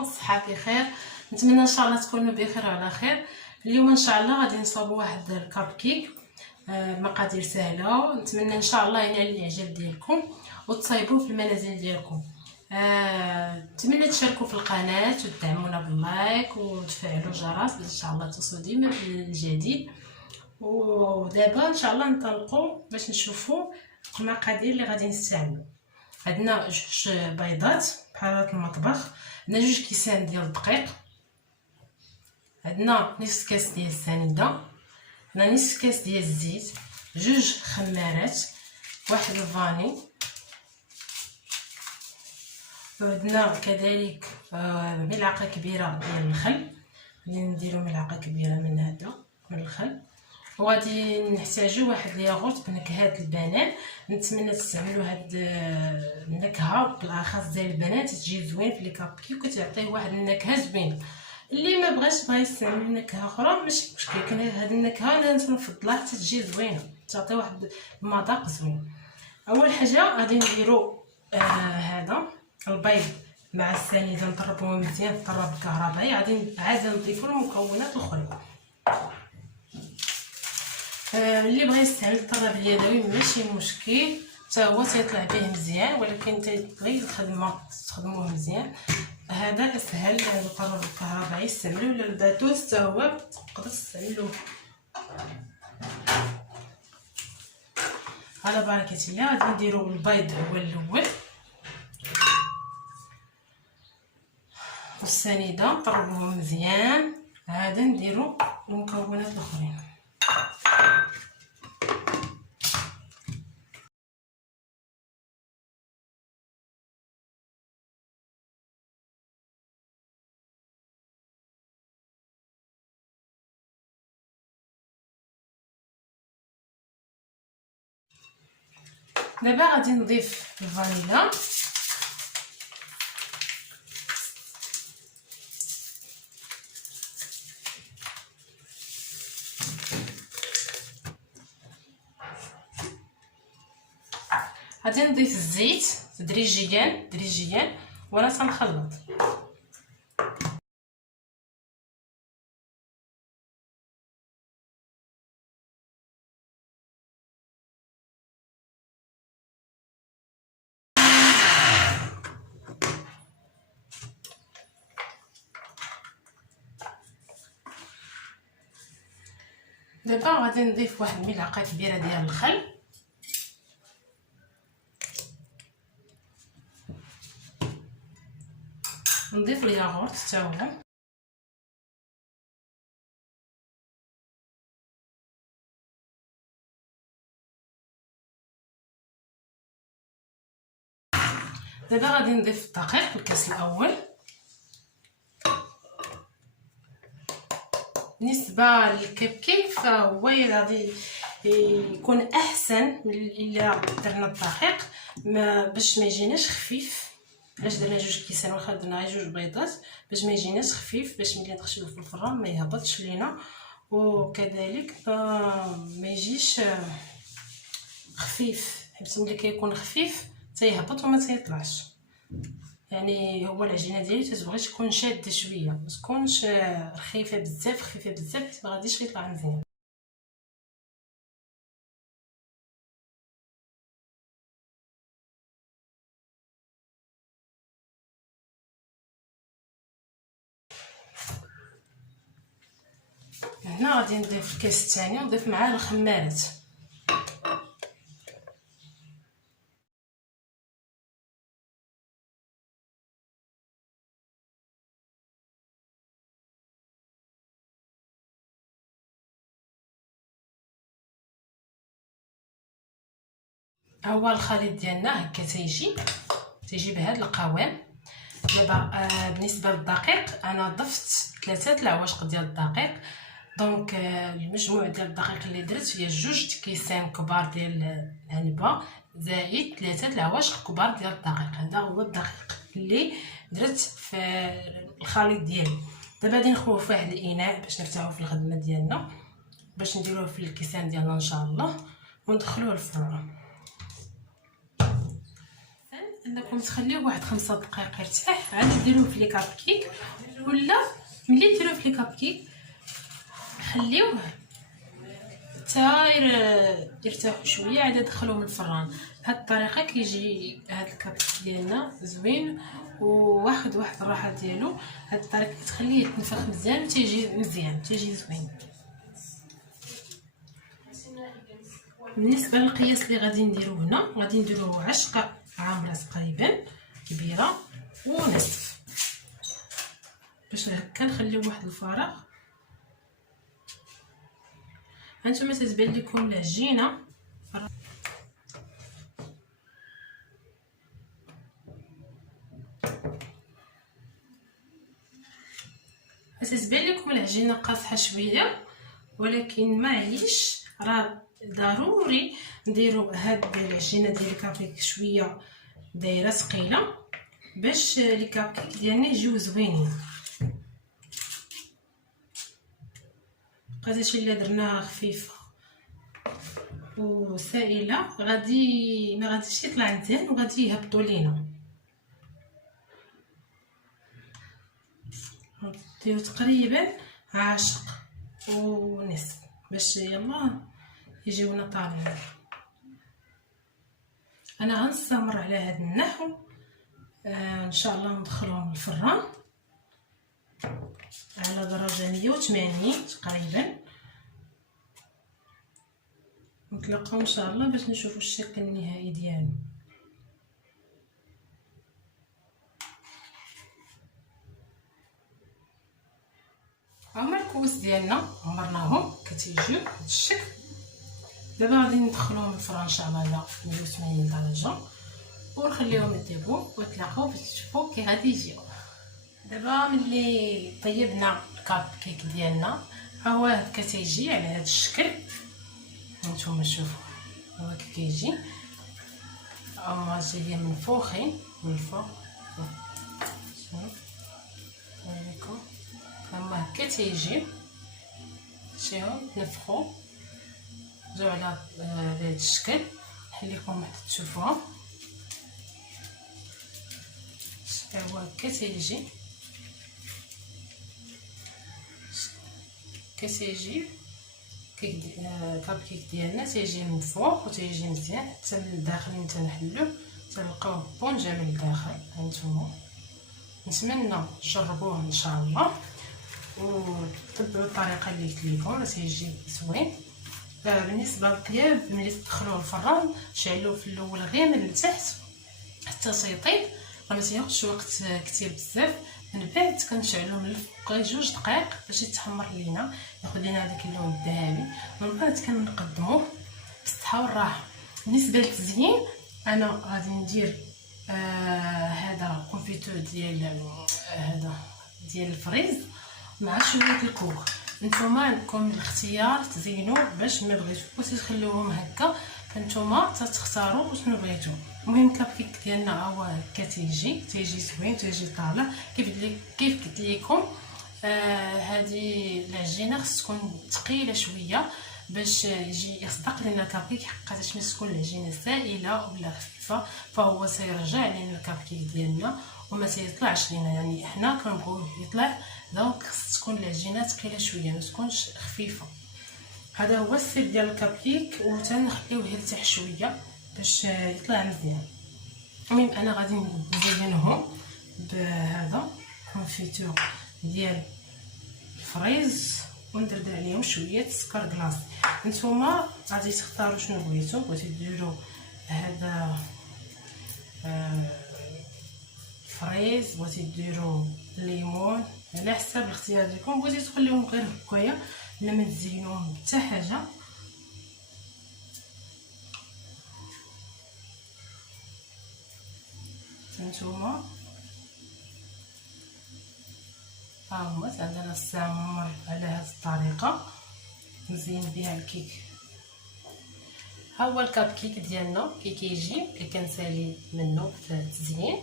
الصحه والصحه بخير. نتمنى ان شاء الله تكونوا بخير وعلى خير. اليوم ان شاء الله غادي نصاوبوا واحد الكاب كيك، مقادير سهله. نتمنى ان شاء الله ينال الاعجاب ديالكم وتصايبوه في المنازل ديالكم. نتمنى تشاركوا في القناه وتدعمونا باللايك وتفعلوا الجرس باش ان شاء الله توصلوا ديما بالجديد. ودابا ان شاء الله ننطلقوا باش نشوفوا المقادير اللي غادي نستعملوا. عندنا جوج بيضات بحال المطبخ، عندنا جوج كيسان ديال الدقيق، عندنا نصف كاس ديال السنيده، عندنا نصف كاس ديال الزيت، جوج خمارات، واحد الفاني، وعندنا كذلك ملعقه كبيره ديال الخل. غادي نديرو ملعقه كبيره من هذا من الخل، وغادي نحتاجو واحد الياغورت بنكهه البنان. نتمنى تستعملوا هاد النكهه بالاخص ديال البنات، تجي زوين في لي كاب كيك وتعطيه واحد النكهه زوينه. اللي ما بغى يستعمل نكهه اخرى ماشي مشكل، لكن هاد النكهه انا نفضلها حتى تجي زوينه، تعطي واحد المذاق زوين. اول حاجه غادي نديرو هذا البيض مع السنيده، نطربوه مزيان في الطراب الكهربائي. غادي عاد نضيفو المكونات الاخرين. اللي بغى يستعمل الطراب اليدوي ماشي مشكل، حتى هو تيطلع به مزيان، ولكن تيبغي الخدمه تخدموه مزيان. هذا اسهل، لان الطراب الكهربائي استعملوه، ولا الباتوس حتى هو تقدر تستعملوه. على بركه الله. غادي نديرو البيض هو الاول والسنيده نطربوهم مزيان، عاد نديرو المكونات الاخرين. دابا غادي نضيف الفانيلا، غادي نضيف الزيت تدريجيا وانا تنخلط. دابا غادي نضيف واحد الملعقه كبيره ديال الخل، نضيف الياغورت حتى هو، دابا غادي نضيف الدقيق في الكاس الاول. بالنسبه للكيب كيك فهو غادي يكون احسن من الا درنا الدقيق باش ما يجيناش خفيف. علاش درنا جوج كيسان واخا درنا غير جوج بيضات باش ما يجيناش خفيف، باش ملي ندخلوه في الفران ما يهبطش لينا، وكذلك ما يجيش خفيف، حيت ملي كيكون خفيف تيهبط وما تيطلعش. يعني هو العجينه ديالي تتبغي تكون شاده شويه، ما تكونش خفيفه بزاف ما غاديش يطلع مزيان. هنا غادي نضيف الكاس الثاني ونضيف معاه الخمارات. هو الخليط ديالنا هكا تيجي بهذا القوام. دابا بالنسبه للدقيق انا ضفت 3 العواشق ديال الدقيق. دونك المجموع ديال الدقيق اللي درت هي 2 كيسان كبار ديال العنبه زائد 3 العواشق كبار ديال الدقيق. هذا هو الدقيق اللي درت في الخليط ديالي. دابا غادي نخويه في واحد الاناء باش نرتاحوا في الخدمه ديالنا، باش نديروه في الكيسان ديالنا ان شاء الله وندخلوه الفران. انكم تخليوه واحد 5 دقائق يرتاح، عاد ديروه في لي كاب كيك. ولا ملي ديروه في لي كاب كيك خليوه حتى يرتاحوا شويه، عاد دخلوهم الفران. بهذه الطريقه كيجي هذا الكاب ديالنا زوين وواخد واحد الراحه ديالو. هذه الطريقه كتخليه يتنفخ مزيان وتيجي مزيان، تيجي زوين. بالنسبه للقياس اللي غادي نديرو هنا، غادي نديرو 10 عامره تقريبا كبيره ونصف، باش هكا نخليو واحد الفراغ. هانتوما تتبان لكم العجينه تتبان لكم العجينه قاصحه شويه، ولكن معليش راه ضروري نديرو هاد العجينه ديال الكابكيك شويه دايره ثقيله باش لي كابكيك ديالنا يجيو زوينين. هادشي اللي درناها خفيفه وسائله غادي ما غاديش يطلع مزيان وغادي يهبطوا لينا. ديروا تقريبا 10 ونصف باش يلا يجيونا طالعين. انا غنستمر على هذا النحو ان شاء الله ندخلهم الفران على درجه 180 تقريبا. نتلاقاو ان شاء الله باش نشوفوا الشكل النهائي ديالو. هما الكوس ديالنا عمرناهم كتيجيو بهذا الشكل. دابا غادي ندخلوهم الفران ان شاء الله على 180 درجه ونخليهم يطيبوا ونتلاقاو باش تشوفوا كي غادي يجيو. دابا ملي طيبنا الكاب كيك ديالنا ها هو هكا تيجي على هذا الشكل. هانتوما شوفوا هو كي كيجي، هما جايين منفوخين من الفوق. هاكم هما هكا تيجي شتيهم تنفخوا جاو على هذا الشكل. نحليكم حتى تشوفوها هو هكا تيجي كتيجي كاب كيك ديالنا تيجي من فوق وتيجي مزيان حتى للداخل. تنحلو تلقاوه بونجا من الداخل. هانتوما نتمنى تجربوه ان شاء الله وتبعوا الطريقه اللي قلت لكم، تيجي زوين. بالنسبه للطياب ملي تدخلوه الفران شعلوه في الاول غير من التحت حتى تيطيب، راه ما تياخذش وقت كثير بزاف. من بعد كنشعلوه من الفوق 2 دقائق باش يتحمر لينا، ياخذ لينا هذاك اللون الذهبي. من بعد كنقدموه بالصحه والراحه. بالنسبه للتزيين انا غادي ندير هذا كونفيتور ديال الفريز مع شويه الكوك. نتوما لكم الاختيار تزينوا باش ما بغيتوش تخليوهم هكا، فنتوما تختاروا شنو بغيتو. المهم كابكيك ديالنا هو هكا تيجي زوين تيجي طالع كيف قلت لكم. هذه العجينه خص تكون ثقيله شويه باش يجي يصدق لنا الكابكيك، حقاش ملي تكون العجينه سائله ولا خفيفه فهو سيرجع لنا الكابكيك ديالنا وما سيطلعش لنا. يعني حنا كنبغيوه يطلع، دونك خص تكون العجينه ثقيله شويه ما تكونش خفيفه. هذا هو السر ديال الكابكيك، وتنخليوه يرتاح شويه باش يطلع مزيان. المهم انا غادي نزينهم بهذا كونفيتور ديال الفريز وندردر عليهم شويه سكر كلاص. نتوما غادي تختاروا شنو بغيتو ديروا هذا فريز، بغيتي ديروا الليمون على حساب الاختيار ديالكم. بغيتي تخليوهم غير هكايا بلا ما تزينوهم حتى حاجه. نتوما ها هما عندنا السامر على هذه الطريقه نزين بها الكيك. ها هو الكاب كيك ديالنا كي كيجي اللي كنسالي منه في التزيين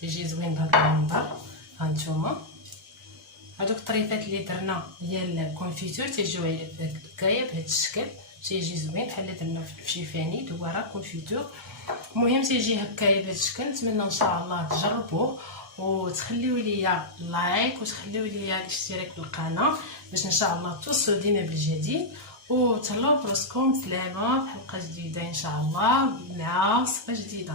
تيجي زوين بهذا المنظر. هانتوما هذوك الطريفات اللي درنا ديال الكونفيتور تيجيو هكايا بهذا الشكل، تيجي زوين بحال اللي درنا في شيفاني دواره كونفيتور. المهم تيجي هكايا بهذا الشكل. نتمنى ان شاء الله تجربوه وتخليو ليا لايك وتخليو ليا الاشتراك في القناه باش ان شاء الله توصلوا ديما بالجديد. وتهلاو براسكم، سلامه، في حلقه جديده ان شاء الله مع وصفه جديده.